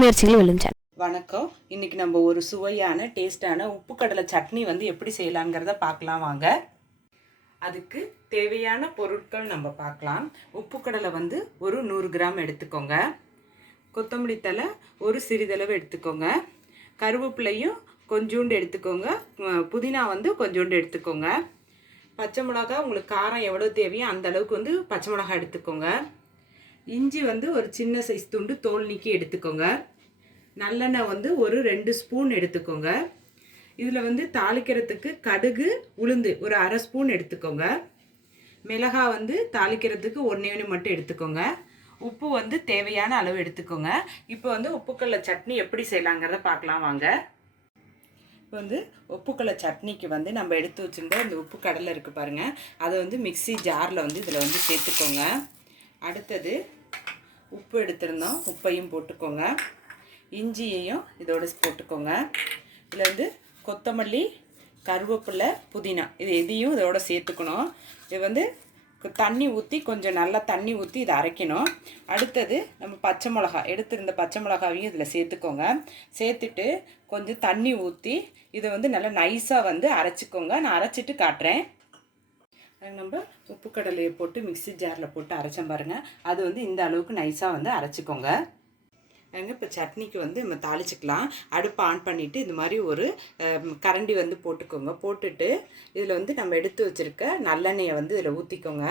முயற்சிகள் வெல்லும் சேனல். வணக்கம். இன்னைக்கு நம்ம ஒரு சுவையான டேஸ்டான உப்பு கடலை சட்னி வந்து எப்படி செய்யலாங்கிறத பார்க்கலாம் வாங்க. அதுக்கு தேவையான பொருட்கள் நம்ம பார்க்கலாம். உப்பு கடலை வந்து ஒரு 100 கிராம் எடுத்துக்கோங்க. கொத்தமல்லி தழை ஒரு சிறிதளவு எடுத்துக்கோங்க. கருவேப்பிலையும் கொஞ்சோண்டு எடுத்துக்கோங்க. புதினா வந்து கொஞ்சோண்டு எடுத்துக்கோங்க. பச்சை மிளகா உங்களுக்கு காரம் எவ்வளோ தேவையோ அந்த அளவுக்கு வந்து பச்சை மிளகா எடுத்துக்கோங்க. இஞ்சி வந்து ஒரு சின்ன சைஸ் துண்டு தோல் நீக்கி எடுத்துக்கோங்க. நல்லெண்ணெய் வந்து ஒரு 2 ஸ்பூன் எடுத்துக்கோங்க. இதில் வந்து தாளிக்கிறதுக்கு கடுகு உளுந்து ஒரு அரை ஸ்பூன் எடுத்துக்கோங்க. மிளகாய் வந்து தாளிக்கிறதுக்கு ஒன்று மட்டும் எடுத்துக்கோங்க. உப்பு வந்து தேவையான அளவு எடுத்துக்கோங்க. இப்போ வந்து உப்புக்கடலை சட்னி எப்படி செய்யலாங்கிறத பார்க்கலாம் வாங்க. இப்போ வந்து உப்புக்கடலை சட்னிக்கு வந்து நம்ம எடுத்து வச்சுருந்த இந்த உப்பு கடலை இருக்குது பாருங்கள், அதை வந்து மிக்ஸி ஜாரில் வந்து இதில் வந்து சேர்த்துக்கோங்க. அடுத்தது உப்பு எடுத்திருந்தோம், உப்பையும் போட்டுக்கோங்க. இஞ்சியையும் இதோடு போட்டுக்கோங்க. இதில் வந்து கொத்தமல்லி, கருவேப்பிலை, புதினா இது எதையும் இதோட சேர்த்துக்கணும். இது வந்து தண்ணி ஊற்றி கொஞ்சம் நல்லா தண்ணி ஊற்றி இதை அரைக்கணும். அடுத்தது நம்ம பச்சை மிளகா எடுத்திருந்த பச்சை மிளகாவையும் இதில் சேர்த்துக்கோங்க. சேர்த்துட்டு கொஞ்சம் தண்ணி ஊற்றி இதை வந்து நல்லா நைஸாக வந்து அரைச்சிக்கோங்க. நான் அரைச்சிட்டு காட்டுறேன். நம்ம உப்பு கடலையை போட்டு மிக்ஸி ஜாரில் போட்டு அரைச்சோம் பாருங்கள், அது வந்து இந்த அளவுக்கு நைஸாக வந்து அரைச்சிக்கோங்க. இப்போ சட்னிக்கு வந்து நம்ம தாளிச்சிக்கலாம். அடுப்பை ஆன் பண்ணிவிட்டு இந்த மாதிரி ஒரு கரண்டி வந்து போட்டுக்கோங்க. போட்டுட்டு இதில் வந்து நம்ம எடுத்து வச்சுருக்க நல்லெண்ணெயை வந்து இதில் ஊற்றிக்கோங்க.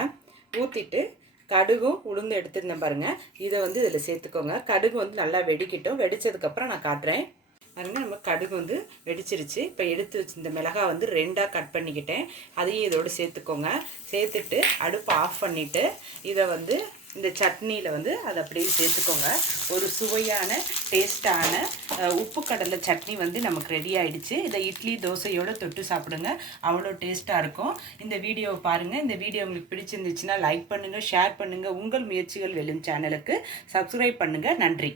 ஊற்றிட்டு கடுகும் உளுந்து எடுத்துருந்தேன் பாருங்கள், இதை வந்து இதில் சேர்த்துக்கோங்க. கடுகு வந்து நல்லா வெடிக்கட்டும். வெடித்ததுக்கப்புறம் நான் காட்டுறேன் பாருங்கள். நம்ம கடுகு வந்து வெடிச்சிருச்சு. இப்போ எடுத்து வச்சு இந்த மிளகாய் வந்து 2ஆக கட் பண்ணிக்கிட்டேன், அதையும் இதோடு சேர்த்துக்கோங்க. சேர்த்துட்டு அடுப்பை ஆஃப் பண்ணிவிட்டு இதை வந்து இந்த சட்னியில் வந்து அதை அப்படியே சேர்த்துக்கோங்க. ஒரு சுவையான டேஸ்டான உப்பு கடலை சட்னி வந்து நமக்கு ரெடி ஆகிடுச்சு. இதை இட்லி தோசையோடு தொட்டு சாப்பிடுங்க, அவ்வளோ டேஸ்ட்டாக இருக்கும். இந்த வீடியோவை பாருங்கள். இந்த வீடியோ உங்களுக்கு பிடிச்சிருந்துச்சுன்னா லைக் பண்ணுங்கள், ஷேர் பண்ணுங்கள். உங்கள் முயற்சிகள் வெல்லும் சேனலுக்கு சப்ஸ்கிரைப் பண்ணுங்கள். நன்றி.